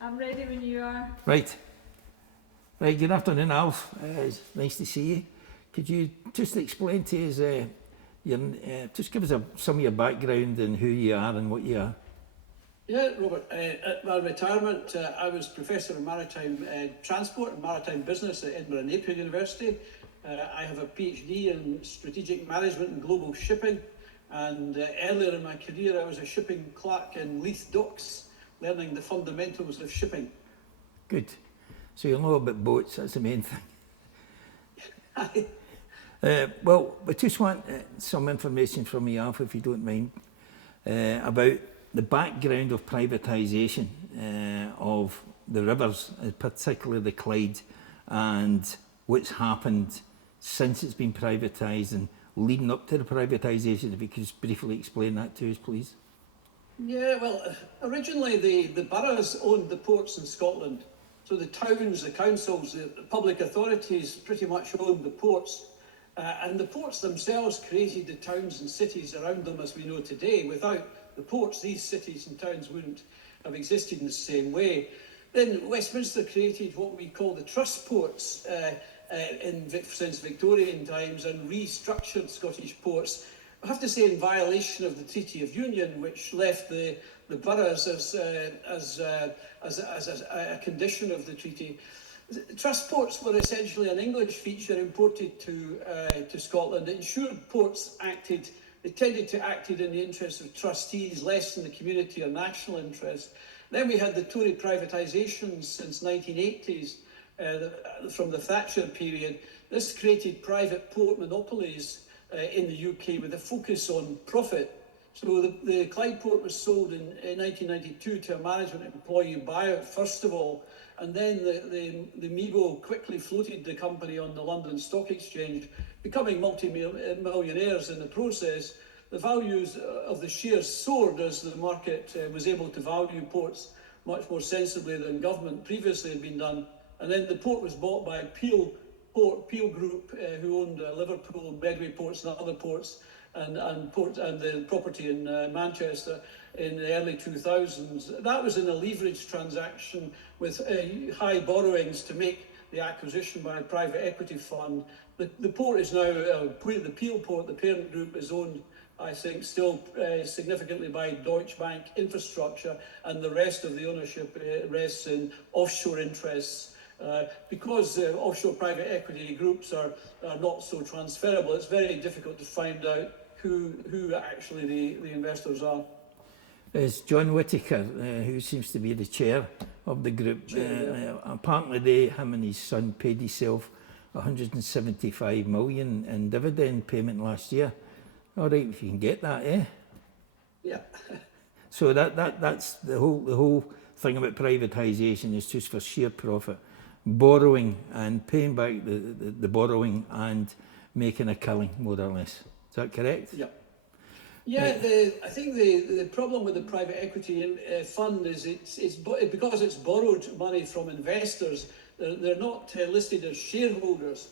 I'm ready when you are. Right. Right, good afternoon, Alf. It's nice to see you. Could you just explain to us, just give us some of your background and who you are and what you are? Yeah, Robert. At my retirement, I was Professor of Maritime Transport and Maritime Business at Edinburgh Napier University. I have a PhD in Strategic Management and Global Shipping, and earlier in my career I was a shipping clerk in Leith Docks, learning the fundamentals of shipping. Good. So you know about boats, that's the main thing. Well, we just want some information from you, Alf, if you don't mind, about the background of privatisation of the rivers, particularly the Clyde, and what's happened since it's been privatised and leading up to the privatisation. If you could just briefly explain that to us, please. Yeah, well, originally the boroughs owned the ports in Scotland. So the towns, the councils, the public authorities pretty much owned the ports. And the ports themselves created the towns and cities around them as we know today. Without the ports, these cities and towns wouldn't have existed in the same way. Then Westminster created what we call the trust ports since Victorian times, and restructured Scottish ports, I have to say in violation of the Treaty of Union, which left the boroughs as a condition of the treaty. Trust ports were essentially an English feature imported to Scotland. It ensured ports they tended to act in the interests of trustees, less in the community or national interest. Then we had the Tory privatisations since 1980s, from the Thatcher period. This created private port monopolies in the UK with a focus on profit. So the Clyde port was sold in 1992 to a management employee buyout, first of all, and then the MEBO quickly floated the company on the London Stock Exchange, becoming multi-millionaires in the process. The values of the shares soared as the market was able to value ports much more sensibly than government previously had been done. And then the port was bought by Peel Group, who owned Liverpool, Medway ports and other ports, and the property in Manchester in the early 2000s. That was in a leveraged transaction with high borrowings to make the acquisition by a private equity fund. The port is now, the Peel port, the parent group, is owned, I think, still significantly by Deutsche Bank Infrastructure, and the rest of the ownership rests in offshore interests. Because offshore private equity groups are not so transferable, it's very difficult to find out who actually the investors are. It's John Whittaker, who seems to be the chair of the group. Apparently him and his son paid himself 175 million in dividend payment last year. All right, if you can get that, eh? Yeah. So that's the whole thing about privatisation is just for sheer profit. Borrowing and paying back the borrowing and making a killing, more or less. Is that correct? Yeah. Yeah, I think the problem with the private equity fund is because it's borrowed money from investors. They're not listed as shareholders,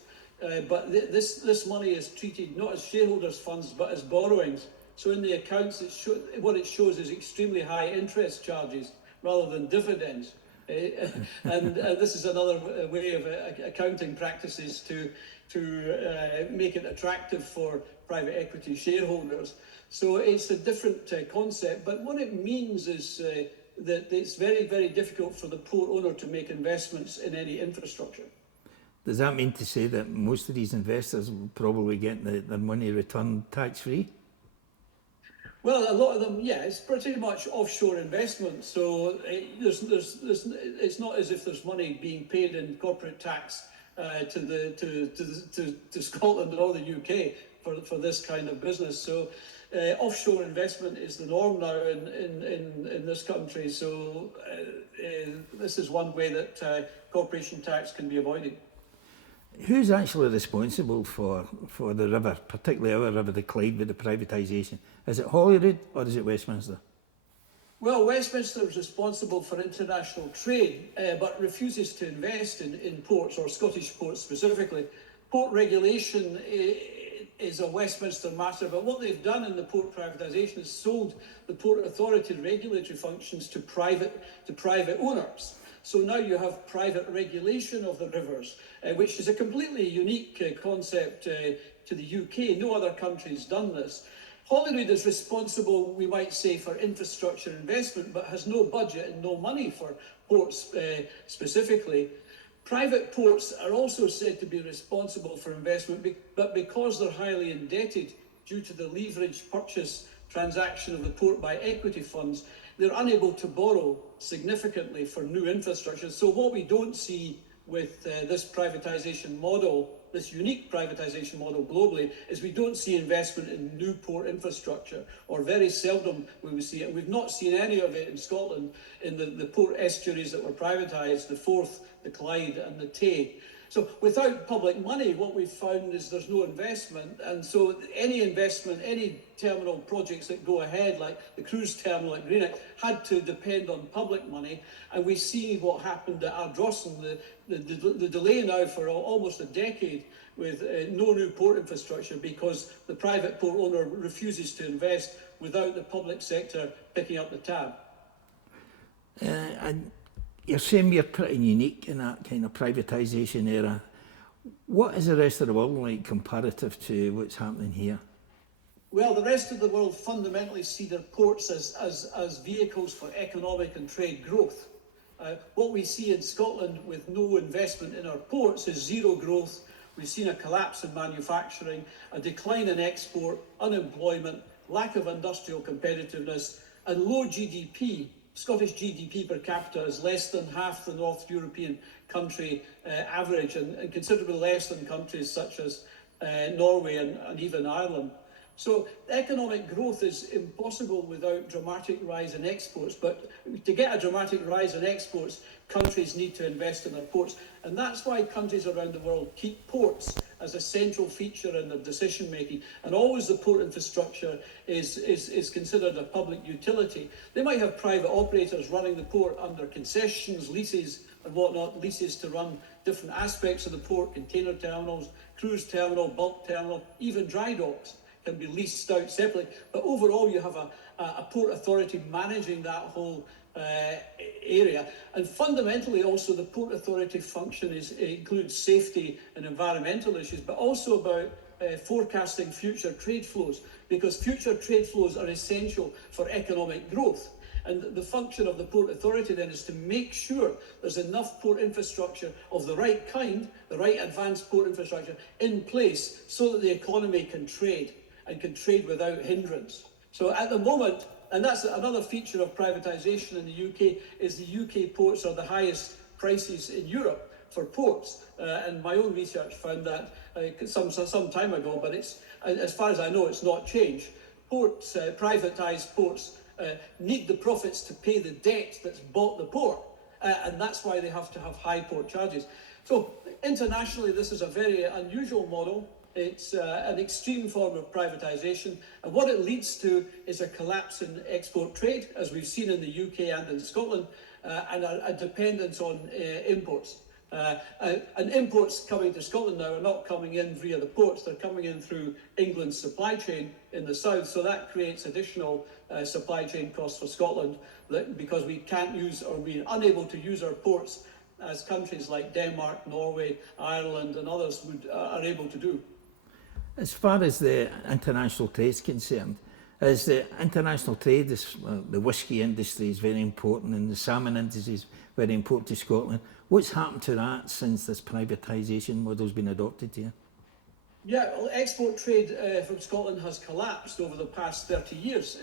but this money is treated not as shareholders' funds but as borrowings. So in the accounts, what it shows is extremely high interest charges rather than dividends. And this is another way of accounting practices to make it attractive for private equity shareholders. So it's a different concept, but what it means is that it's very, very difficult for the port owner to make investments in any infrastructure. Does that mean to say that most of these investors will probably get their money returned tax-free? Well, a lot of them, yeah, it's pretty much offshore investment. So it's not as if there's money being paid in corporate tax to Scotland or the UK for this kind of business. So offshore investment is the norm now in this country. So this is one way that corporation tax can be avoided. Who's actually responsible for the river, particularly our river, the Clyde, with the privatisation? Is it Holyrood or is it Westminster? Well, Westminster is responsible for international trade, but refuses to invest in ports, or Scottish ports specifically. Port regulation is a Westminster matter, but what they've done in the port privatisation is sold the Port Authority regulatory functions to private owners. So now you have private regulation of the rivers, which is a completely unique concept to the UK. No other country's done this. Holyrood is responsible, we might say, for infrastructure investment, but has no budget and no money for ports specifically. Private ports are also said to be responsible for investment, but because they're highly indebted due to the leveraged purchase transaction of the port by equity funds, they're unable to borrow significantly for new infrastructure. So what we don't see with this privatisation model, this unique privatisation model globally, is we don't see investment in new port infrastructure, or very seldom will we see it. We've not seen any of it in Scotland in the port estuaries that were privatised, the Forth, the Clyde and the Tay. So without public money, what we've found is there's no investment, and so any investment, any terminal projects that go ahead, like the cruise terminal at Greenock, had to depend on public money. And we see what happened at Ardrossan, the delay now for almost a decade with no new port infrastructure because the private port owner refuses to invest without the public sector picking up the tab. And you're saying we're pretty unique in that kind of privatisation era. What is the rest of the world like comparative to what's happening here? Well, the rest of the world fundamentally see their ports as vehicles for economic and trade growth. What we see in Scotland with no investment in our ports is zero growth. We've seen a collapse in manufacturing, a decline in export, unemployment, lack of industrial competitiveness, and low GDP. Scottish GDP per capita is less than half the North European country average, and considerably less than countries such as Norway and even Ireland. So economic growth is impossible without dramatic rise in exports, but to get a dramatic rise in exports, countries need to invest in their ports. And that's why countries around the world keep ports as a central feature in their decision making. And always the port infrastructure is considered a public utility. They might have private operators running the port under concessions, leases and whatnot, leases to run different aspects of the port, container terminals, cruise terminal, bulk terminal, even dry docks can be leased out separately. But overall you have a port authority managing that whole area. And fundamentally also the port authority function includes safety and environmental issues, but also about forecasting future trade flows, because future trade flows are essential for economic growth. And the function of the port authority then is to make sure there's enough port infrastructure of the right kind, the right advanced port infrastructure in place so that the economy can trade and can trade without hindrance. So at the moment, and that's another feature of privatisation in the UK, is the UK ports are the highest prices in Europe for ports. And my own research found that some time ago, but it's, as far as I know, it's not changed. Ports, privatised ports, need the profits to pay the debt that's bought the port. And that's why they have to have high port charges. So internationally, this is a very unusual model. It's an extreme form of privatisation, and what it leads to is a collapse in export trade, as we've seen in the UK and in Scotland, and a dependence on imports. And imports coming to Scotland now are not coming in via the ports, they're coming in through England's supply chain in the south, so that creates additional supply chain costs for Scotland, because we can't use, or we're unable to use our ports as countries like Denmark, Norway, Ireland and others are able to do. As far as the international trade is concerned, as the international trade, the whisky industry is very important, and the salmon industry is very important to Scotland. What's happened to that since this privatisation model's been adopted here? Yeah, well, export trade from Scotland has collapsed over the past 30 years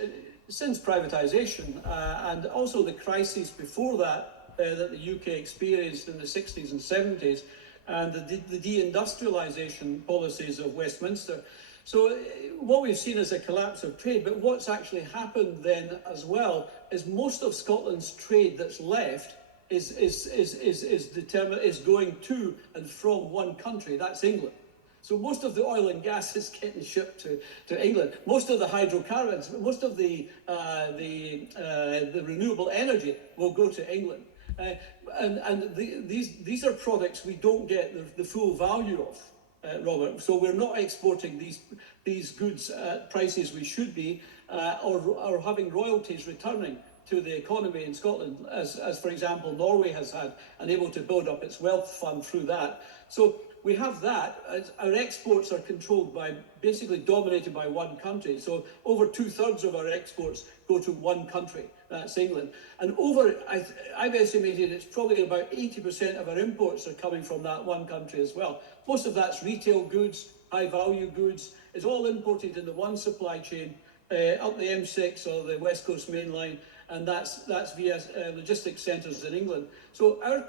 since privatisation, and also the crises before that that the UK experienced in the 60s and 70s. And the deindustrialisation policies of Westminster. So what we've seen is a collapse of trade, but what's actually happened then as well is most of Scotland's trade that's left is going to and from one country, that's England. So most of the oil and gas is getting shipped to England. Most of the hydrocarbons, most of the renewable energy will go to England. These are products we don't get the full value of. Robert. So we're not exporting these goods at prices we should be, or having royalties returning to the economy in Scotland, as for example Norway has had, and able to build up its wealth fund through that. So we have that. Our exports are controlled by, basically dominated by one country. So over 2/3 of our exports go to one country, that's England. And I've estimated it's probably about 80% of our imports are coming from that one country as well. Most of that's retail goods, high value goods. It's all imported in the one supply chain up the M6 or the West Coast Main Line, and that's via logistics centres in England. So our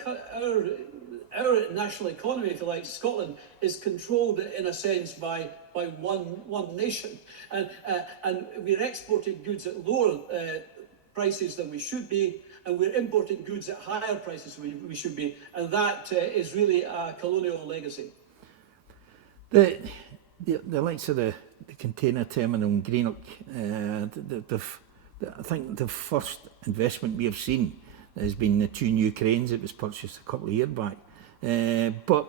national economy, if you like, Scotland, is controlled in a sense by one nation, and we're exporting goods at lower prices than we should be, and we're importing goods at higher prices than we should be, and that is really a colonial legacy. The likes of the container terminal in Greenock, I think the first investment we have seen has been the 2 new cranes. It was purchased a couple of years back. But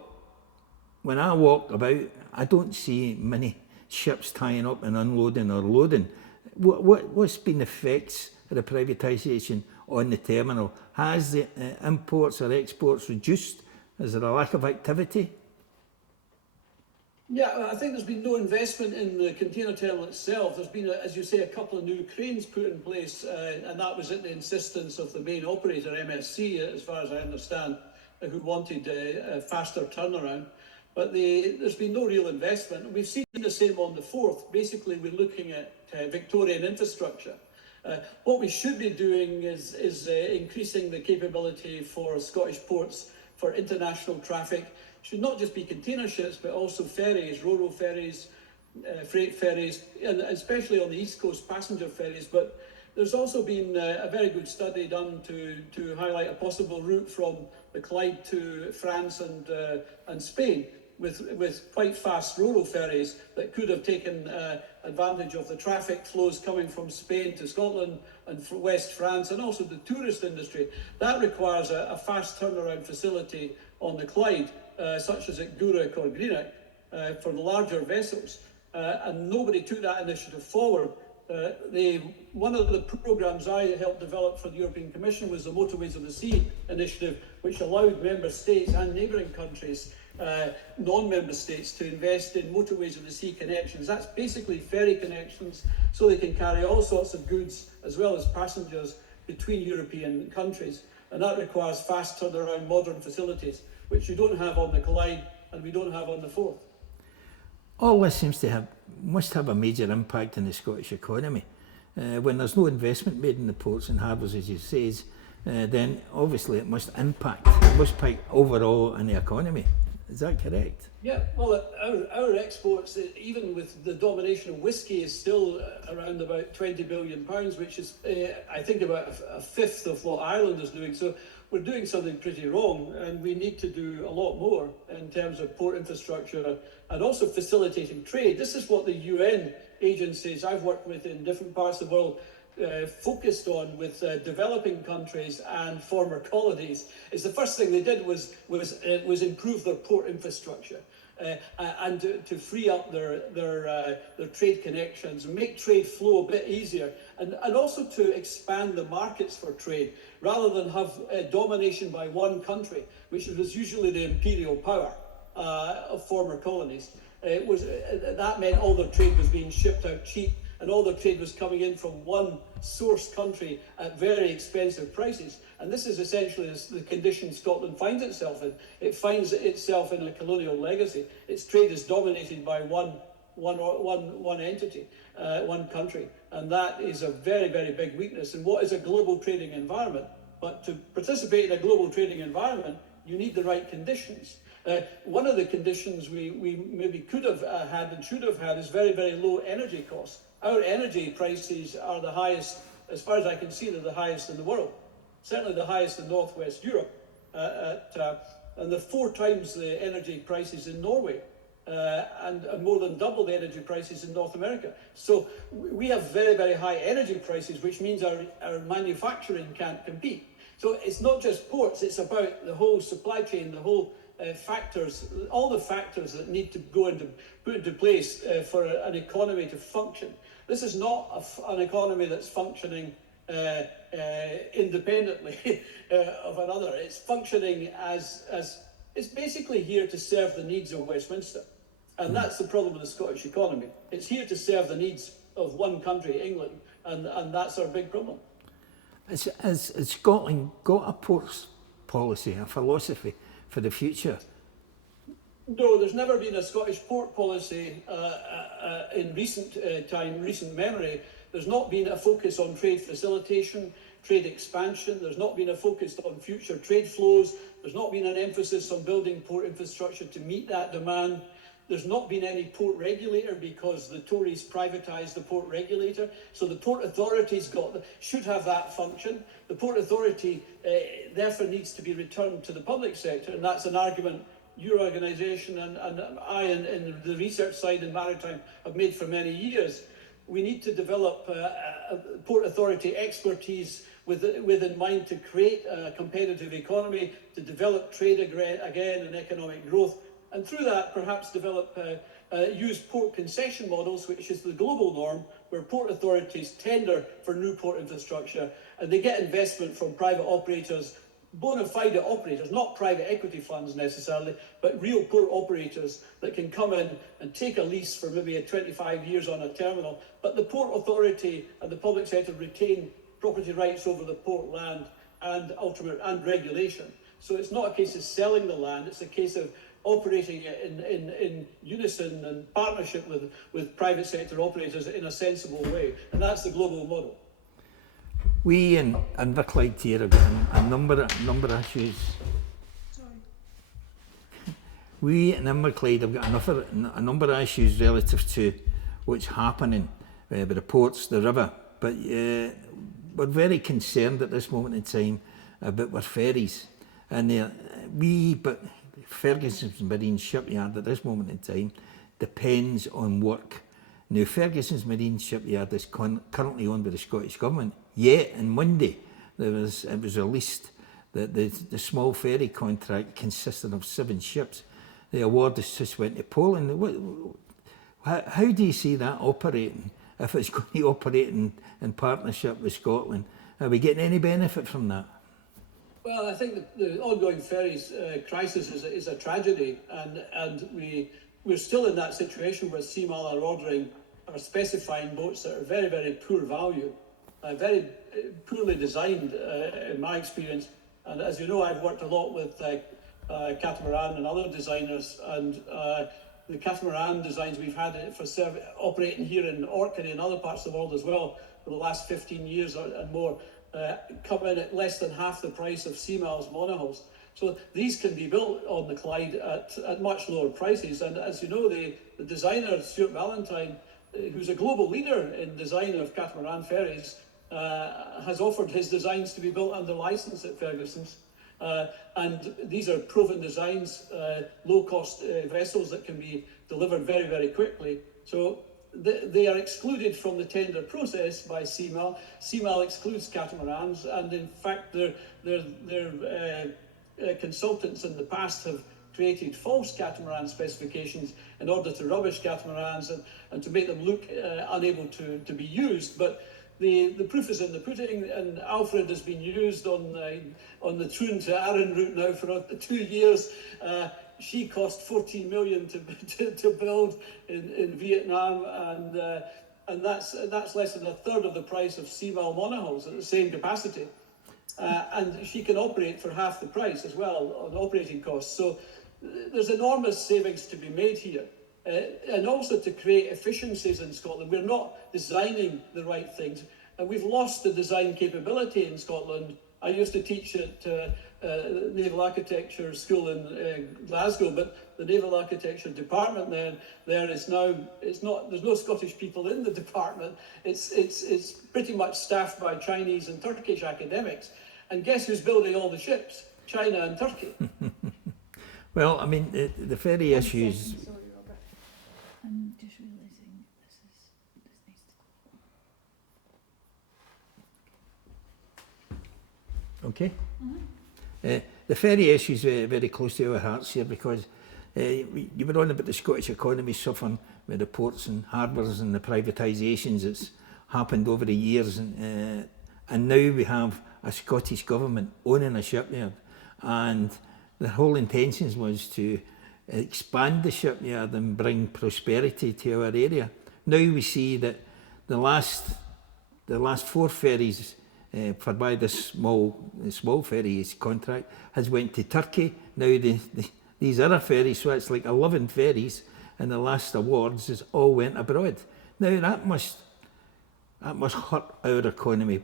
when I walk about, I don't see many ships tying up and unloading or loading. What's been the effects of the privatisation on the terminal? Has the imports or exports reduced? Is there a lack of activity? Yeah, I think there's been no investment in the container terminal itself. There's been, as you say, a couple of new cranes put in place, and that was at the insistence of the main operator, MSC, as far as I understand, who wanted a faster turnaround. But there's been no real investment. We've seen the same on the Forth. Basically, we're looking at Victorian infrastructure. What we should be doing is increasing the capability for Scottish ports for international traffic. Should not just be container ships, but also ferries, ro-ro ferries, freight ferries, and especially on the East Coast, passenger ferries. But there's also been a very good study done to highlight a possible route from the Clyde to France and Spain, with quite fast ro-ro ferries that could have taken advantage of the traffic flows coming from Spain to Scotland and West France, and also the tourist industry. That requires a fast turnaround facility on the Clyde, such as at Gourock or Greenock, for the larger vessels, and nobody took that initiative forward. One of the programmes I helped develop for the European Commission was the Motorways of the Sea initiative, which allowed member states and neighbouring countries, non-member states, to invest in motorways of the sea connections. That's basically ferry connections, so they can carry all sorts of goods as well as passengers between European countries, and that requires fast turnaround modern facilities, which you don't have on the Clyde and we don't have on the Forth. All this must have a major impact on the Scottish economy. When there's no investment made in the ports and harbours, as you say, then obviously it must impact overall on the economy. Is that correct? Yeah, well, our exports, even with the domination of whisky, is still around about £20 billion, which is, I think, about a fifth of what Ireland is doing. So we're doing something pretty wrong, and we need to do a lot more in terms of port infrastructure and also facilitating trade. This is what the UN agencies I've worked with in different parts of the world focused on with developing countries and former colonies. Is the first thing they did was improve their port infrastructure and to free up their trade connections and make trade flow a bit easier, and also to expand the markets for trade rather than have domination by one country, which was usually the imperial power of former colonies. That meant all their trade was being shipped out cheap, and all their trade was coming in from one source country at very expensive prices. And this is essentially the condition Scotland finds itself in. It finds itself in a colonial legacy. Its trade is dominated by one entity, one country. And that is a very, very big weakness in what is a global trading environment. But to participate in a global trading environment, you need the right conditions. One of the conditions we maybe could have had and should have had is very, very low energy costs. Our energy prices are the highest, as far as I can see, they're the highest in the world. Certainly the highest in Northwest Europe, and they're 4 times the energy prices in Norway, and more than double the energy prices in North America. So we have very, very high energy prices, which means our manufacturing can't compete. So it's not just ports, it's about the whole supply chain, the whole factors, all the factors that need to put into place for an economy to function. This is not an economy that's functioning independently of another. It's functioning as it's basically here to serve the needs of Westminster. And that's the problem with the Scottish economy. It's here to serve the needs of one country, England, and that's our big problem. Has Scotland got a ports policy, a philosophy for the future? No, there's never been a Scottish port policy in recent memory. There's not been a focus on trade facilitation, trade expansion. There's not been a focus on future trade flows. There's not been an emphasis on building port infrastructure to meet that demand. There's not been any port regulator because the Tories privatised the port regulator. So the Port Authority's should have that function. The Port Authority therefore needs to be returned to the public sector, and that's an argument your organisation and I in the research side in maritime have made for many years. We need to develop Port Authority expertise with in mind to create a competitive economy, to develop trade again and economic growth, and through that perhaps develop use port concession models, which is the global norm, where port authorities tender for new port infrastructure and they get investment from private operators, bona fide operators, not private equity funds necessarily, but real port operators that can come in and take a lease for maybe 25 years on a terminal. But the Port Authority and the public sector retain property rights over the port land and regulation. So it's not a case of selling the land, it's a case of operating it in unison and partnership with private sector operators in a sensible way. And that's the global model. We in Inverclyde here have got a number of issues. Sorry. We in Inverclyde have got a number of issues relative to what's happening with the ports, the river. But we're very concerned at this moment in time about our ferries. And but Ferguson's Marine Shipyard at this moment in time depends on work. Now, Ferguson's Marine Shipyard is currently owned by the Scottish Government. Yet, on Monday, it was released that the small ferry contract consisted of 7 ships. The award has just went to Poland. How do you see that operating? If it's going to operate in partnership with Scotland, are we getting any benefit from that? Well, I think the ongoing ferries crisis is a tragedy, and we're still in that situation where CMAL are specifying boats that are very, very poor value, very poorly designed in my experience. And as you know, I've worked a lot with Catamaran and other designers, and the Catamaran designs we've had for operating here in Orkney and other parts of the world as well for the last 15 years and more come in at less than half the price of CMAL's monohulls. So these can be built on the Clyde at much lower prices. And as you know, the designer, Stuart Valentine, who's a global leader in design of catamaran ferries, has offered his designs to be built under license at Ferguson's. And these are proven designs, low-cost vessels that can be delivered very, very quickly. So they are excluded from the tender process by CMAL. CMAL excludes catamarans, and in fact, their consultants in the past have created false catamaran specifications in order to rubbish catamarans and to make them look unable to be used. But the proof is in the pudding, and Alfred has been used on the Troon to Arran route now for 2 years. She cost 14 million to build in Vietnam, and that's less than a third of the price of CMAL monohulls at the same capacity. And she can operate for half the price as well on operating costs. So there's enormous savings to be made here. And also to create efficiencies in Scotland. We're not designing the right things, and we've lost the design capability in Scotland. I used to teach at Naval Architecture School in Glasgow, but the Naval Architecture department there is now, there's no Scottish people in the department. It's pretty much staffed by Chinese and Turkish academics. And guess who's building all the ships? China and Turkey. Well, I mean, the ferry issues. Sorry, Robert. I'm just realising this needs to Okay. go. The ferry issue is very, very close to our hearts here because you were on about the Scottish economy suffering with the ports and harbours and the privatisations that's happened over the years, and now we have a Scottish government owning a shipyard, and the whole intentions was to expand the shipyard and bring prosperity to our area. Now we see that the last 4 ferries for by the small ferries contract has went to Turkey. Now these other ferries, so it's like 11 ferries, and the last awards is all went abroad. Now that must hurt our economy.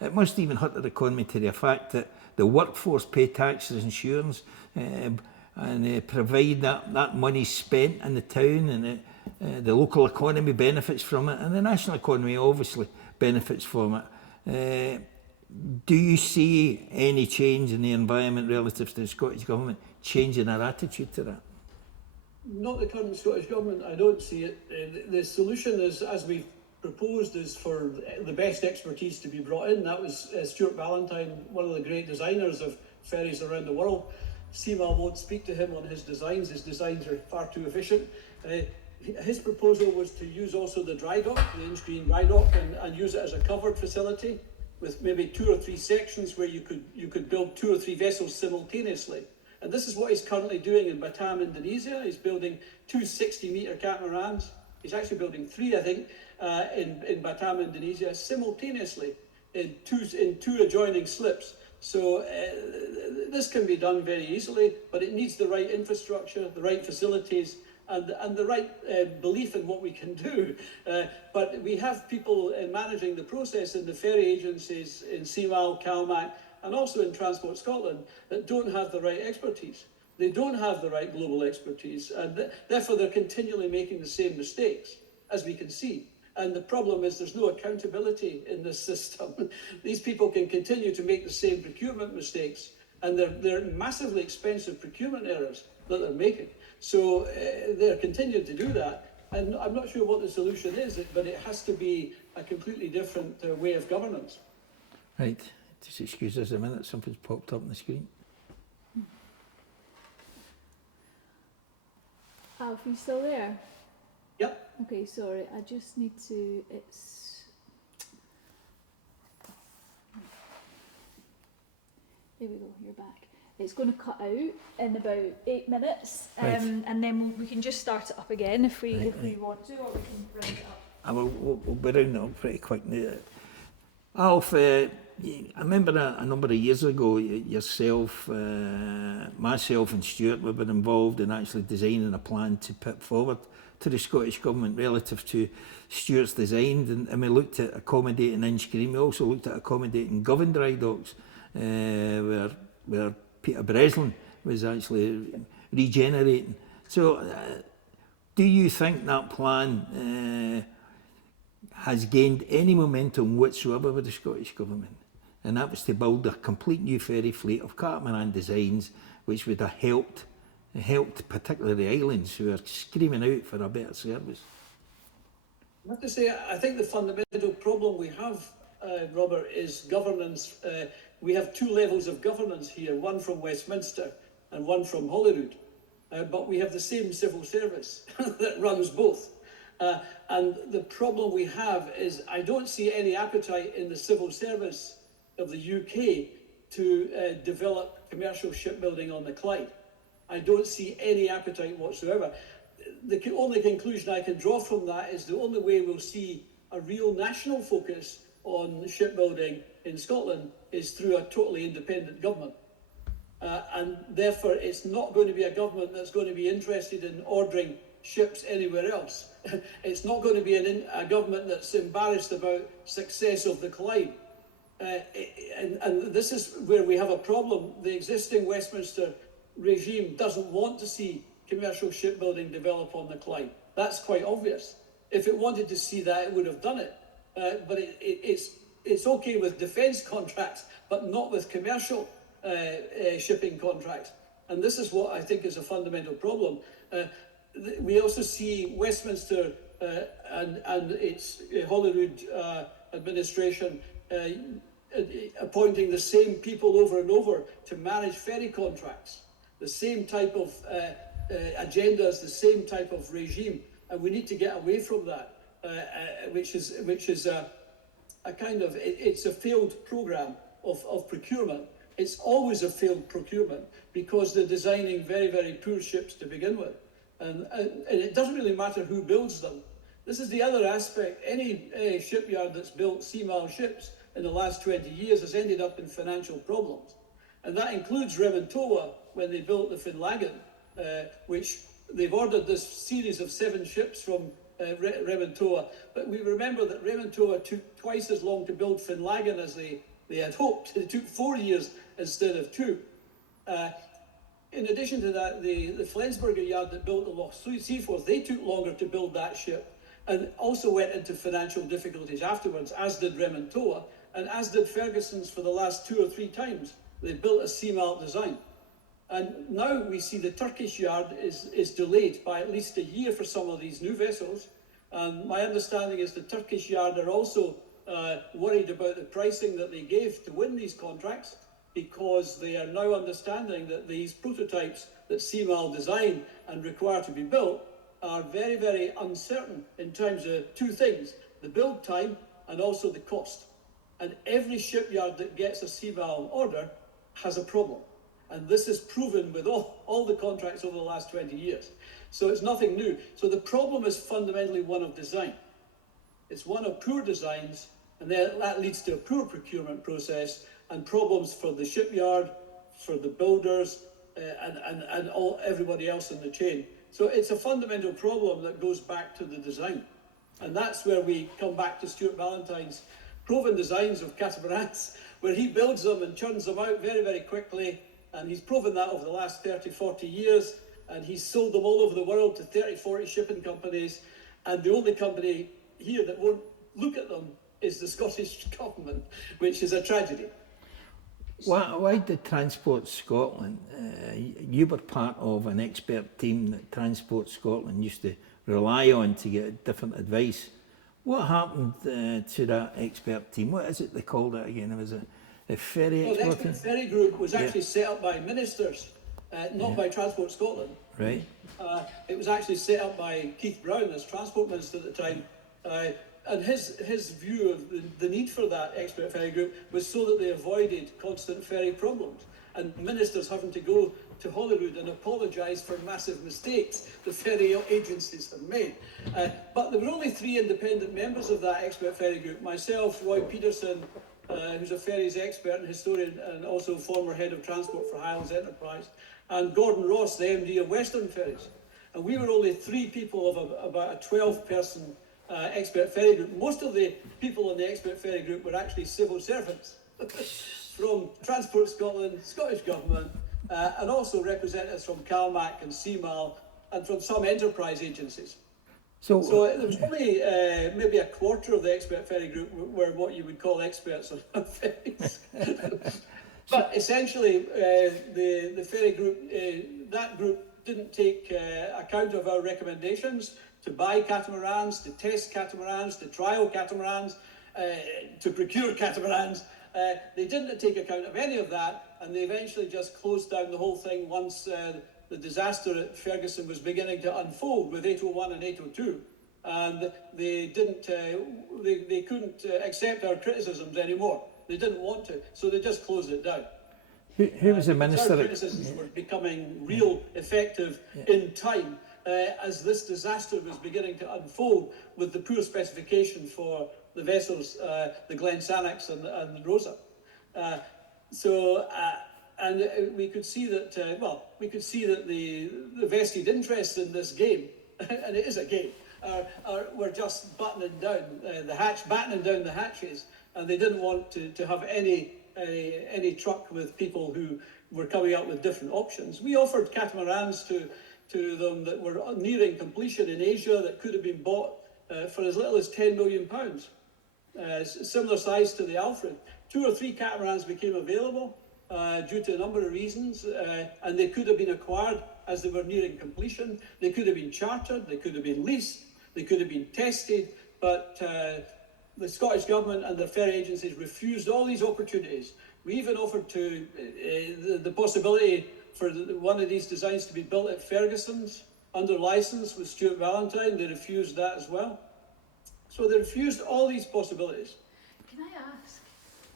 It must even hurt our economy to the fact that the workforce pay taxes, insurance, and provide that money spent in the town, and the local economy benefits from it, and the national economy obviously benefits from it. Do you see any change in the environment relative to the Scottish Government changing their attitude to that? Not the current Scottish Government, I don't see it. The solution is, as we've proposed, is for the best expertise to be brought in. That was Stuart Ballantyne, one of the great designers of ferries around the world. CMA won't speak to him on his designs. His designs are far too efficient. His proposal was to use also the dry dock, the Inchgreen dry dock, and use it as a covered facility with maybe 2 or 3 sections where you could build 2 or 3 vessels simultaneously. And this is what he's currently doing in Batam, Indonesia. He's building 2 60-metre catamarans. He's actually building 3, I think, in Batam, Indonesia, simultaneously in two adjoining slips. So this can be done very easily, but it needs the right infrastructure, the right facilities, and the right belief in what we can do. But we have people managing the process in the ferry agencies, in CMAL, CalMac, and also in Transport Scotland, that don't have the right expertise. They don't have the right global expertise, and therefore they're continually making the same mistakes, as we can see. And the problem is there's no accountability in this system. These people can continue to make the same procurement mistakes, and they're massively expensive procurement errors that they're making. So they're continuing to do that. And I'm not sure what the solution is, but it has to be a completely different way of governance. Right. Just excuse us a minute, something's popped up on the screen. Alf, are you still there? Yep. Okay, sorry, I just need to, there we go, you're back. It's going to cut out in about 8 minutes, Right. and then we can just start it up again if we want to, or we can round it up. We'll be rounding up pretty quick now. Alf, I remember a number of years ago, yourself, myself and Stuart, we were involved in actually designing a plan to put forward to the Scottish Government relative to Stuart's design, and we looked at accommodating Inchgreen. We also looked at accommodating Govan dry docks, where Peter Breslin was actually regenerating. So do you think that plan has gained any momentum whatsoever with the Scottish Government? And that was to build a complete new ferry fleet of catamaran designs, which would have helped particularly the islands who are screaming out for a better service. I have to say, I think the fundamental problem we have, Robert, is governance. We have 2 levels of governance here, one from Westminster and one from Holyrood. But we have the same civil service that runs both. And the problem we have is I don't see any appetite in the civil service of the UK to develop commercial shipbuilding on the Clyde. I don't see any appetite whatsoever. The only conclusion I can draw from that is the only way we'll see a real national focus on shipbuilding in Scotland is through a totally independent government. And therefore it's not going to be a government that's going to be interested in ordering ships anywhere else. It's not going to be a government that's embarrassed about success of the Clyde. And this is where we have a problem. The existing Westminster regime doesn't want to see commercial shipbuilding develop on the Clyde. That's quite obvious. If it wanted to see that, it would have done it. But it's okay with defence contracts, but not with commercial shipping contracts. And this is what I think is a fundamental problem. We also see Westminster and its Holyrood administration appointing the same people over and over to manage ferry contracts, the same type of agendas, the same type of regime, and we need to get away from that, which is a kind of, it's a failed program of procurement. It's always a failed procurement because they're designing very, very poor ships to begin with, and it doesn't really matter who builds them. This is the other aspect. Any shipyard that's built Seamal ships in the last 20 years has ended up in financial problems. And that includes Remontoa when they built the Finlagan, which they've ordered this series of 7 ships from Remontoa. But we remember that Remontoa took twice as long to build Finlagan as they had hoped. It took 4 years instead of 2. In addition to that, the Flensburger yard that built the Loch Seaforth, they took longer to build that ship and also went into financial difficulties afterwards, as did Remontoa, and as did Ferguson's for the last 2 or 3 times. They built a Seamalt design. And now we see the Turkish yard is delayed by at least a year for some of these new vessels. And my understanding is the Turkish yard are also worried about the pricing that they gave to win these contracts, because they are now understanding that these prototypes that Seamal design and require to be built are very, very uncertain in terms of 2 things, the build time and also the cost. And every shipyard that gets a Seamal order has a problem. And this is proven with all the contracts over the last 20 years. So it's nothing new. So the problem is fundamentally one of design. It's one of poor designs, and then that leads to a poor procurement process and problems for the shipyard, for the builders, and everybody else in the chain. So it's a fundamental problem that goes back to the design. And that's where we come back to Stuart Ballantyne's proven designs of catamarans, where he builds them and churns them out very, very quickly. And he's proven that over the last 30, 40 years. And he's sold them all over the world to 30, 40 shipping companies. And the only company here that won't look at them is the Scottish government, which is a tragedy. Why did Transport Scotland, you were part of an expert team that Transport Scotland used to rely on to get different advice. What happened to that expert team? What is it they called it again? Was it the ferry expert? The expert ferry group was actually set up by ministers, not by Transport Scotland. Right. It was actually set up by Keith Brown as Transport Minister at the time. And his view of the need for that expert ferry group was so that they avoided constant ferry problems and ministers having to go to Holyrood and apologise for massive mistakes the ferry agencies have made. But there were only 3 independent members of that expert ferry group: myself, Roy Peterson, who's a ferries expert and historian and also former head of transport for Highlands Enterprise, and Gordon Ross, the MD of Western Ferries. And we were only 3 people of about a 12-person expert ferry group. Most of the people in the expert ferry group were actually civil servants from Transport Scotland, Scottish Government, and also representatives from CalMac and Seamal and from some enterprise agencies. So there was only maybe a quarter of the expert ferry group were what you would call experts on ferries. But essentially, the ferry group, that group didn't take account of our recommendations to buy catamarans, to test catamarans, to trial catamarans, to procure catamarans. They didn't take account of any of that, and they eventually just closed down the whole thing once the disaster at Ferguson was beginning to unfold with 801 and 802. And they didn't, they couldn't accept our criticisms anymore. They didn't want to, so they just closed it down. Who was the minister? Our criticisms were becoming real effective in time as this disaster was beginning to unfold with the poor specification for the vessels, the Glen Sannox and the Rosa. And we could see that, we could see that the vested interests in this game, and it is a game, were just battening down the hatches, and they didn't want to have any truck with people who were coming up with different options. We offered catamarans to them that were nearing completion in Asia that could have been bought for as little as £10 million, similar size to the Alfred. 2 or 3 catamarans became available due to a number of reasons, and they could have been acquired as they were nearing completion. They could have been chartered, they could have been leased, they could have been tested, but the Scottish Government and the fair agencies refused all these opportunities. We even offered to the possibility for one of these designs to be built at Ferguson's under licence with Stuart Valentine. They refused that as well. So they refused all these possibilities. Can I ask,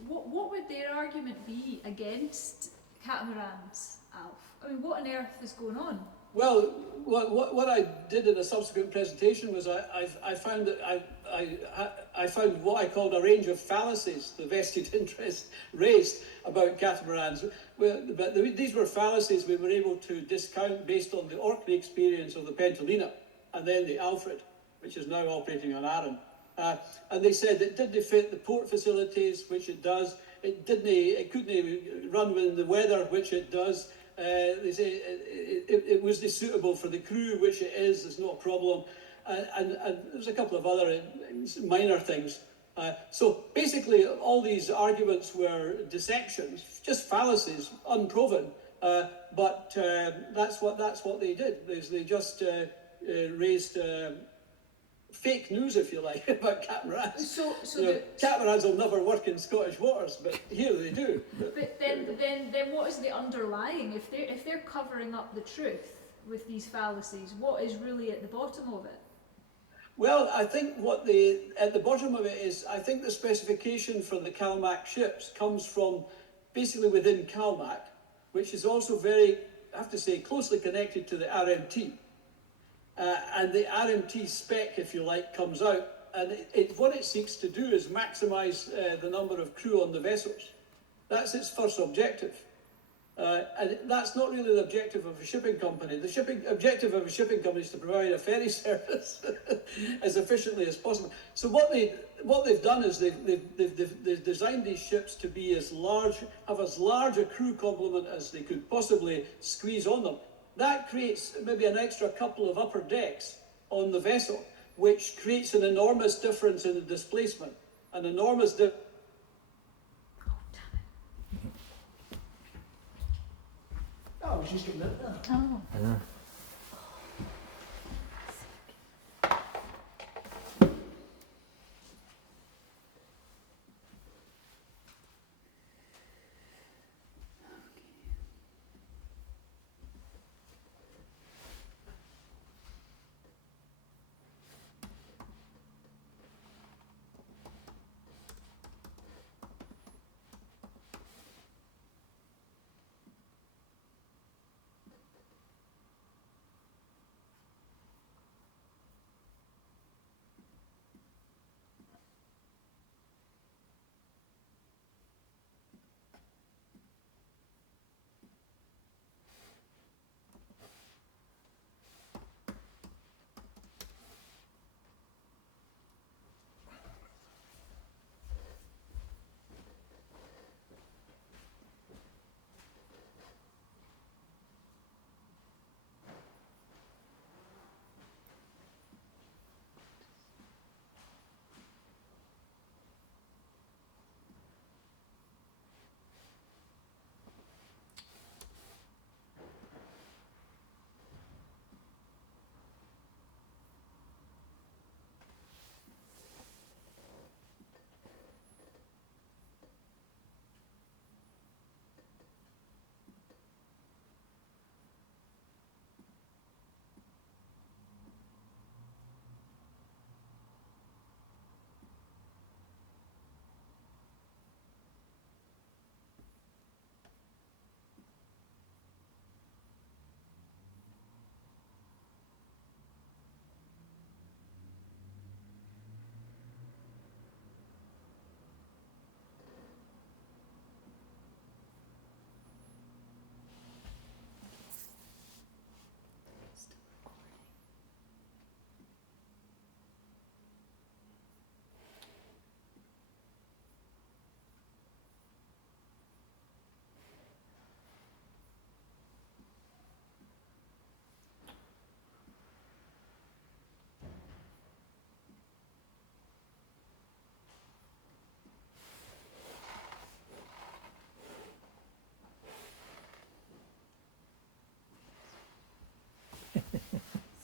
what would their argument be against catamarans, Alf? I mean, what on earth is going on? Well, what I did in a subsequent presentation was I found that I found what I called a range of fallacies the vested interest raised about catamarans. Well, but these were fallacies we were able to discount based on the Orkney experience of the Pentolina and then the Alfred, which is now operating on Arran. And they said it didn't fit the port facilities, which it does. It couldn't run with the weather, which it does. They say it wasn't suitable for the crew, which it is. There's no problem. And there's a couple of other minor things. So basically, all these arguments were deceptions, just fallacies, unproven. But that's what they did. They just raised fake news, if you like, about catamarans. So catamarans will never work in Scottish waters, but here they do. But then what is the underlying? If they're covering up the truth with these fallacies, what is really at the bottom of it? Well, I think at the bottom of it is, I think the specification for the Calmac ships comes from basically within Calmac, which is also very, I have to say, closely connected to the RMT. And the RMT spec, if you like, comes out, and what it seeks to do is maximise the number of crew on the vessels. That's its first objective. And that's not really the objective of a shipping company. The objective of a shipping company is to provide a ferry service as efficiently as possible. So what they've done is they've designed these ships to be have as large a crew complement as they could possibly squeeze on them. That creates maybe an extra couple of upper decks on the vessel, which creates an enormous difference in the displacement, an enormous difference. I was just getting it there. Oh. I know.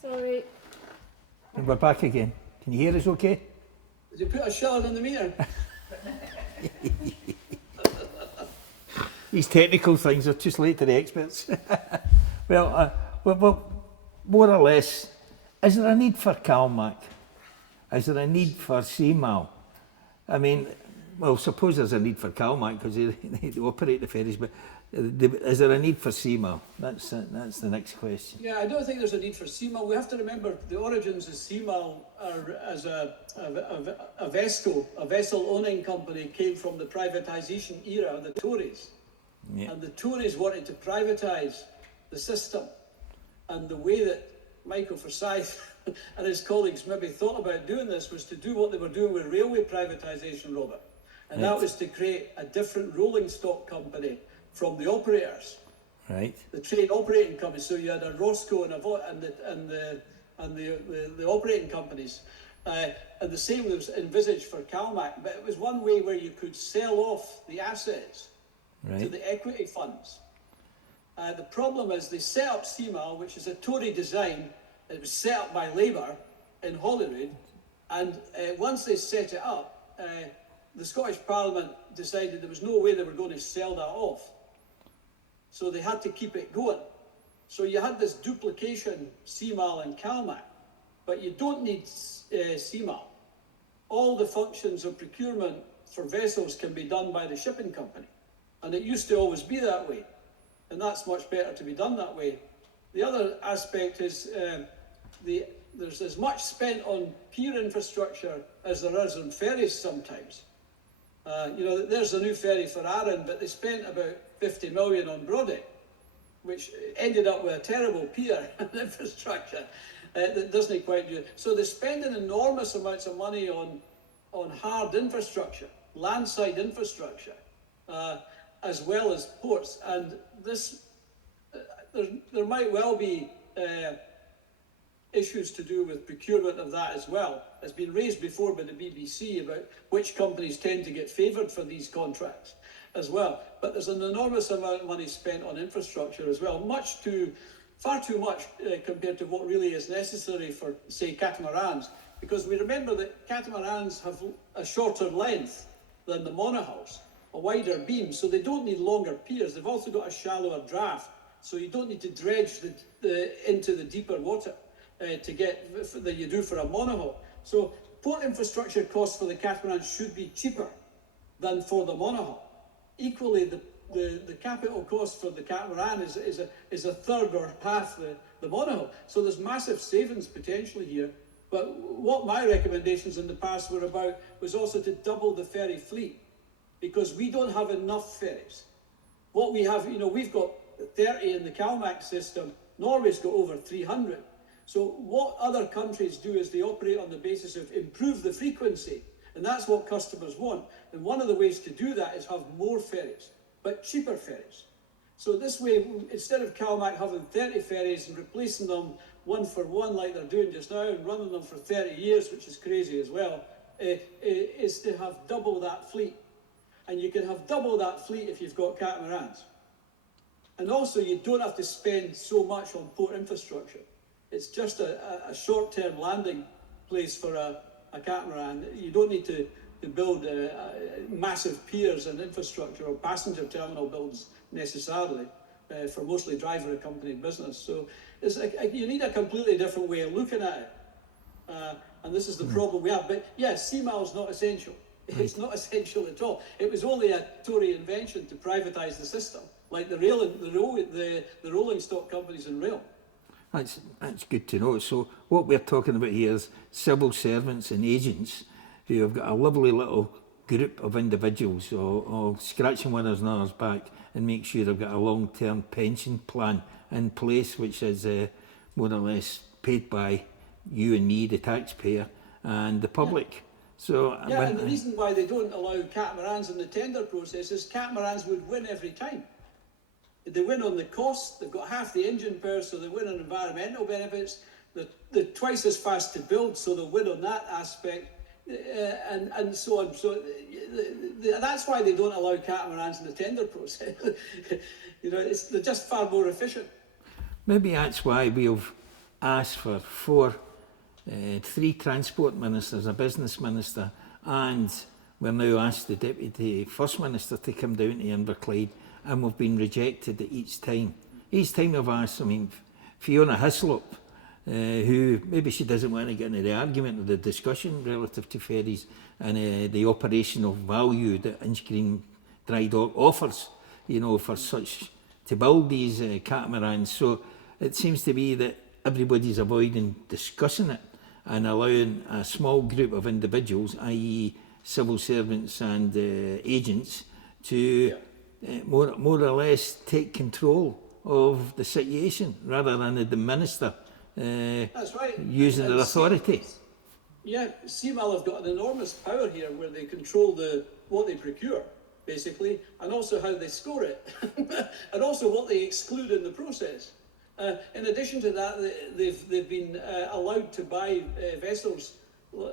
Sorry. And we're back again. Can you hear us okay? Did you put a shilling in the meter? These technical things are just late to the experts. well, more or less, is there a need for CalMac? Is there a need for CMAL? I mean, well, suppose there's a need for CalMac because they operate the ferries, but is there a need for CMAL? That's the next question. Yeah, I don't think there's a need for CMAL. We have to remember the origins of CMAL are as a VESCO, a vessel owning company, came from the privatisation era of the Tories. Yeah. And the Tories wanted to privatise the system. And the way that Michael Forsyth and his colleagues maybe thought about doing this was to do what they were doing with railway privatisation, Robert. And that was to create a different rolling stock company from the operators. Right. The train operating companies. So you had a Roscoe and the operating companies. And the same was envisaged for CalMac, but it was one way where you could sell off the assets to the equity funds. The problem is they set up CMAL, which is a Tory design. It was set up by Labour in Holyrood, and once they set it up, the Scottish Parliament decided there was no way they were going to sell that off. So they had to keep it going. So you had this duplication, CMAL and CalMac, but you don't need CMAL. All the functions of procurement for vessels can be done by the shipping company. And it used to always be that way. And that's much better to be done that way. The other aspect is there's as much spent on pier infrastructure as there is on ferries sometimes. There's a new ferry for Arran, but they spent about 50 million on Brodick, which ended up with a terrible pier and infrastructure that doesn't quite do it. So they're spending enormous amounts of money on hard infrastructure, landside infrastructure, as well as ports. And this, there might well be issues to do with procurement of that as well. It's been raised before by the BBC about which companies tend to get favoured for these contracts as well. But there's an enormous amount of money spent on infrastructure as well, far too much compared to what really is necessary for, say, catamarans. Because we remember that catamarans have a shorter length than the monohulls, a wider beam, so they don't need longer piers. They've also got a shallower draft, so you don't need to dredge into the deeper water to get that you do for a monohull. So port infrastructure costs for the catamaran should be cheaper than for the monohull. Equally, the capital cost for the catamaran is a third or half the monohull. So there's massive savings potentially here. But what my recommendations in the past were about was also to double the ferry fleet, because we don't have enough ferries. What we have, we've got 30 in the CalMac system. Norway's got over 300. So what other countries do is they operate on the basis of improve the frequency, and that's what customers want. And one of the ways to do that is have more ferries, but cheaper ferries. So this way, instead of CalMac having 30 ferries and replacing them one for one like they're doing just now and running them for 30 years, which is crazy as well, is to have double that fleet. And you can have double that fleet if you've got catamarans. And also, you don't have to spend so much on port infrastructure. It's just a short-term landing place for a catamaran. You don't need to build massive piers and infrastructure or passenger terminal builds necessarily for mostly driver-accompanied business. So you need a completely different way of looking at it. And this is the problem we have. But yes, CMAL is not essential. It's not essential at all. It was only a Tory invention to privatise the system, like the rolling stock companies in rail. That's good to know. So what we're talking about here is civil servants and agents who have got a lovely little group of individuals or scratching one another's back and make sure they've got a long-term pension plan in place, which is more or less paid by you and me, the taxpayer, and the public. Yeah. So and the reason why they don't allow catamarans in the tender process is catamarans would win every time. They win on the cost, they've got half the engine power, so they win on environmental benefits. They're twice as fast to build, so they'll win on that aspect, and so on. So that's why they don't allow catamarans in the tender process. They're just far more efficient. Maybe that's why we've asked for three transport ministers, a business minister, and we're now asked the Deputy First Minister to come down to Inverclyde, and we've been rejected at each time. Each time we've asked, I mean, Fiona Hislop, who maybe she doesn't want to get into the argument or the discussion relative to ferries and the operational value that Inchgreen Dry Dock offers, you know, for such to build these catamarans. So it seems to be that everybody's avoiding discussing it and allowing a small group of individuals, i.e. civil servants and agents, to more or less take control of the situation rather than the minister That's right. using their authority. Yeah, CMAL have got an enormous power here where they control what they procure, basically, and also how they score it, and also what they exclude in the process. In addition to that, they've been allowed to buy vessels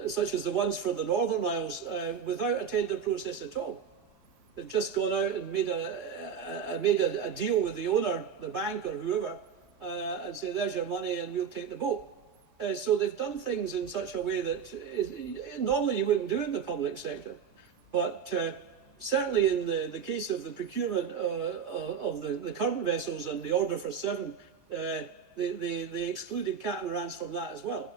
such as the ones for the Northern Isles without a tender process at all. They've just gone out and made a deal with the owner, the bank or whoever, and say, there's your money and we'll take the boat. So they've done things in such a way that normally you wouldn't do in the public sector. But certainly in the case of the procurement of the current vessels and the order for 7, they excluded catamarans from that as well.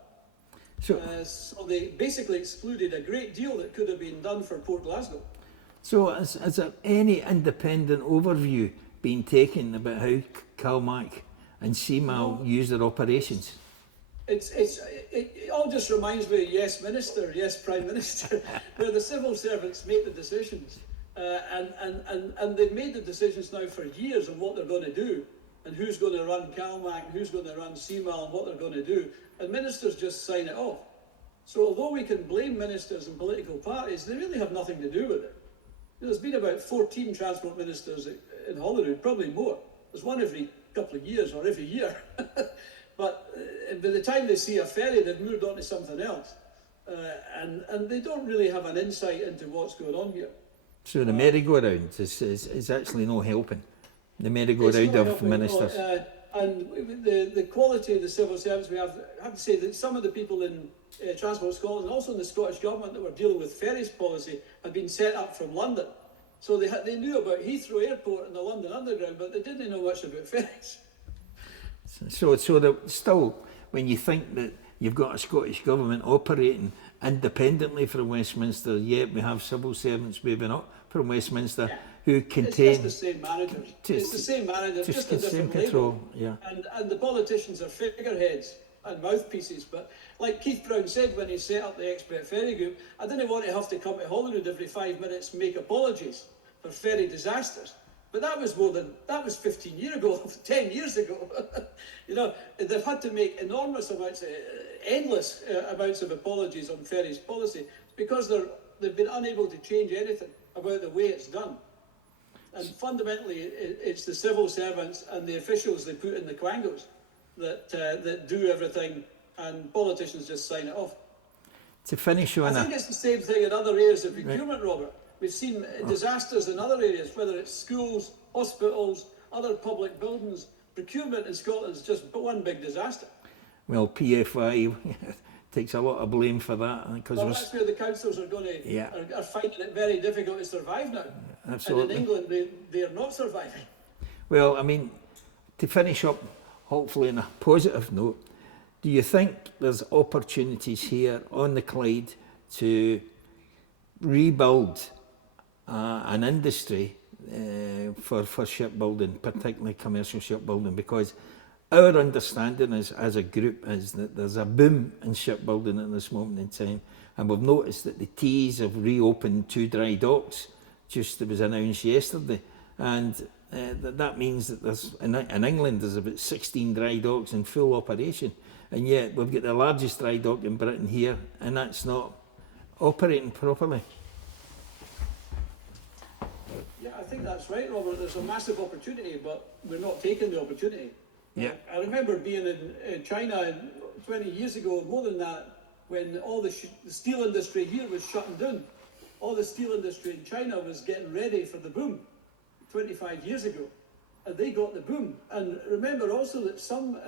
So they basically excluded a great deal that could have been done for Port Glasgow. So has there any independent overview been taken about how CalMac and CMAL use their operations? It all just reminds me, yes, Minister, yes, Prime Minister, where the civil servants make the decisions. And they've made the decisions now for years on what they're going to do and who's going to run CalMac, who's going to run CMAL and what they're going to do. And ministers just sign it off. So although we can blame ministers and political parties, they really have nothing to do with it. There's been about 14 transport ministers in Holyrood, probably more. There's one every couple of years or every year. But by the time they see a ferry, they've moved on to something else. And they don't really have an insight into what's going on here. So the merry-go-round is actually no helping. The merry-go-round of ministers. And the quality of the civil service we have to say that some of the people in Transport Scotland and also in the Scottish Government that were dealing with ferries policy had been set up from London. So they knew about Heathrow Airport and the London Underground, but they didn't know much about ferries. So still, when you think that you've got a Scottish Government operating independently from Westminster, yet we have civil servants moving up from Westminster who contain... It's just the same managers. It's the same managers, just a different control, yeah. And the politicians are figureheads and mouthpieces. But like Keith Brown said when he set up the Expert Ferry Group, I didn't want to have to come to Holyrood every 5 minutes and make apologies for ferry disasters. But that was 15 years ago, 10 years ago. You know, they've had to make enormous amounts, endless amounts of apologies on ferries policy because they've been unable to change anything about the way it's done. And fundamentally, it's the civil servants and the officials they put in the quangos that do everything, and politicians just sign it off. To finish on I think it's the same thing in other areas of procurement, right. Robert. We've seen disasters in other areas, whether it's schools, hospitals, other public buildings. Procurement in Scotland is just one big disaster. Well, PFI takes a lot of blame for that. Well, that's where the councils are going to are finding it very difficult to survive now. Absolutely. And in England, they are not surviving. Well, I mean, to finish up, hopefully on a positive note, do you think there's opportunities here on the Clyde to rebuild an industry for shipbuilding, particularly commercial shipbuilding? Because our understanding as a group is that there's a boom in shipbuilding at this moment in time, and we've noticed that the Tees have reopened 2 dry docks, just it was announced yesterday, and that means that there's in England there's about 16 dry docks in full operation, and yet we've got the largest dry dock in Britain here, and that's not operating properly. Yeah, I think that's right, Robert. There's a massive opportunity, but we're not taking the opportunity. Yeah. I remember being in China 20 years ago, more than that, when all the steel industry here was shutting down. All the steel industry in China was getting ready for the boom 25 years ago. And they got the boom. And remember also that some,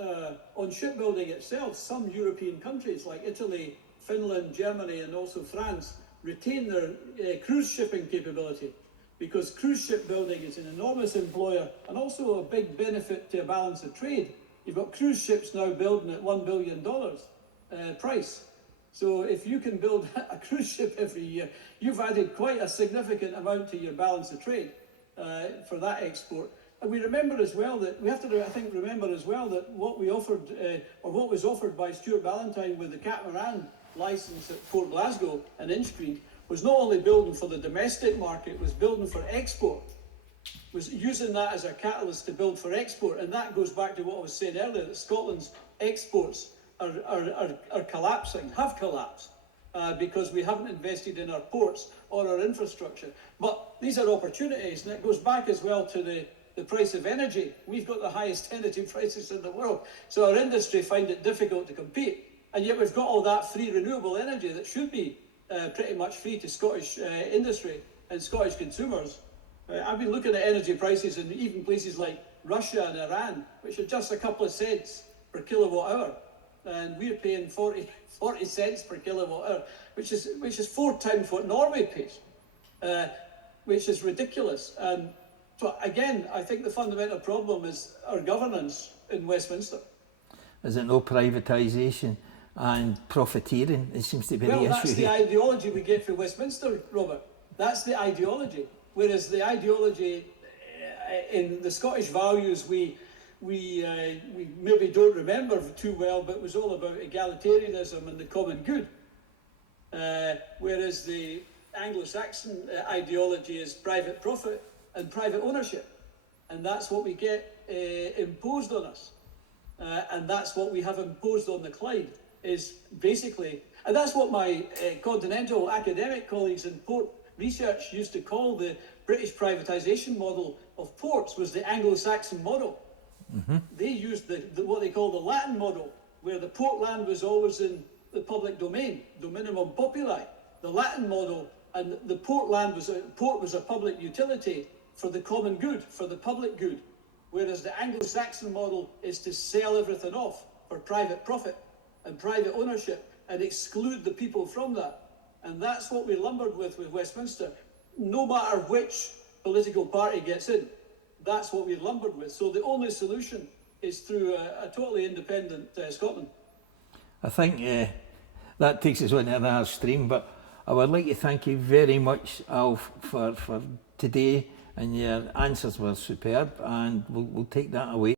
on shipbuilding itself, some European countries like Italy, Finland, Germany, and also France retain their cruise shipping capability, because cruise ship building is an enormous employer and also a big benefit to a balance of trade. You've got cruise ships now building at $1 billion price. So if you can build a cruise ship every year, you've added quite a significant amount to your balance of trade for that export. And we remember as well that we have to, I think, remember as well that what we offered, or what was offered by Stuart Ballantyne with the catamaran licence at Port Glasgow and Inchgreen, was not only building for the domestic market, it was building for export. Was using that as a catalyst to build for export, and that goes back to what I was saying earlier, that Scotland's exports are collapsing, have collapsed, because we haven't invested in our ports or our infrastructure. But these are opportunities, and it goes back as well to the price of energy. We've got the highest energy prices in the world, so our industry find it difficult to compete, and yet we've got all that free renewable energy that should be pretty much free to Scottish industry and Scottish consumers. I've been looking at energy prices in even places like Russia and Iran, which are just a couple of cents per kilowatt hour, and we're paying 40 cents per kilowatt hour, which is 4 times what Norway pays, which is ridiculous. And so again, I think the fundamental problem is our governance in Westminster. Is it no privatisation and profiteering? It seems to be the issue. Well, that's the ideology we get from Westminster, Robert. That's the ideology. Whereas the ideology in the Scottish values we maybe don't remember too well, but it was all about egalitarianism and the common good. Whereas the Anglo-Saxon ideology is private profit and private ownership. And that's what we get imposed on us. And that's what we have imposed on the Clyde, is basically, and that's what my continental academic colleagues in port research used to call the British privatisation model of ports, was the Anglo-Saxon model. Mm-hmm. They used what they call the Latin model, where the port land was always in the public domain, dominum populi. The Latin model, and the port land was a public utility for the common good, for the public good. Whereas the Anglo-Saxon model is to sell everything off for private profit and private ownership and exclude the people from that. And that's what we lumbered with Westminster. No matter which political party gets in, that's what we lumbered with. So the only solution is through a totally independent Scotland. I think that takes us on to another stream, but I would like to thank you very much, Alf, for today, and your answers were superb, and we'll take that away.